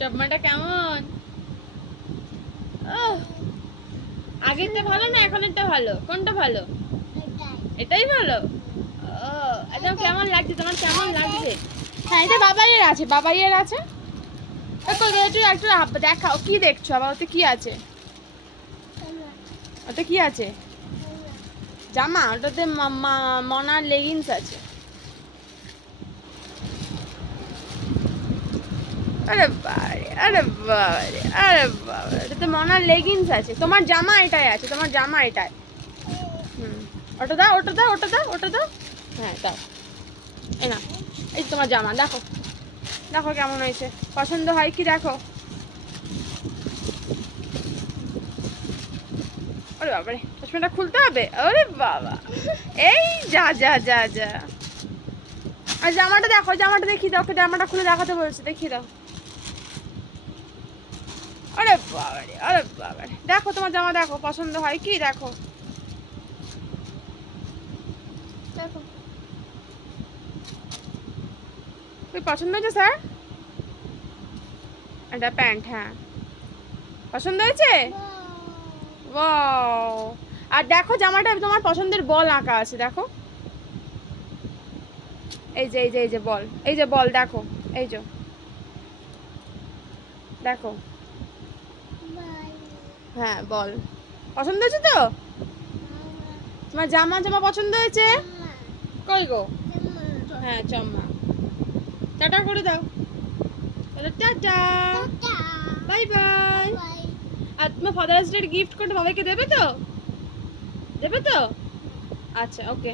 চশমাটা কেমন? আগেরটা ভালো না এখনেরটা ভালো? কোনটা ভালো? এটাই ভালো। ও একদম কেমন লাগছে তোমার? কেমন লাগছে? হ্যাঁ এটা বাবাইয়ের আছে, বাবাইয়ের আছে। একটু একটু দেখাও কি দেখছো আবার? ওতে কি আছে? ওতে কি আছে? জামা? ওটাতে মনার লেগিংস আছে। আরে বাবারে, আরে বাবারে, আরে বাবা, এটাতে মনার লেগিংস আছে। তোমার জামা এটাই আছে, তোমার জামা এটাই। ওটা দাও, ওটা দাও, ওটা দাও, ওটা দাও। হ্যাঁ দাও। এই না, এই তোমার জামা দেখো, দেখো কেমন হয়েছে, পছন্দ হয় কি দেখো। ওরে বাবারে, চশমাটা খুলতে হবে? ওরে বাবা, এই যা যা যা যা। আর জামাটা দেখো, জামাটা দেখিয়ে দাও, জামাটা খুলে দেখাতে বলছে, দেখিয়ে দাও। আরে বাবারে, আরে বাবারে, দেখো তোমার জামা দেখো, পছন্দ হয় কি দেখো, দেখো। তুই পছন্দ হয়েছে স্যার? এটা প্যান্ট, হ্যাঁ পছন্দ হয়েছে। ওয়াও। আর দেখো জামাটা তোমার পছন্দের বল আঁকা আছে, দেখো। এই যে এই যে এই যে বল, এই যে বল দেখো, এই যে দেখো। হ্যাঁ বল। পছন্দ হয়েছে তো? তোমার জামা জামা পছন্দ হয়েছে? কই গো? হ্যাঁ চম্মা। টাটা করে দাও তাহলে, টাটা, বাই বাই। আর তোমার ফাদার্স ডে গিফট করে বাবাকে দেবে তো? দেবে তো? আচ্ছা ওকে।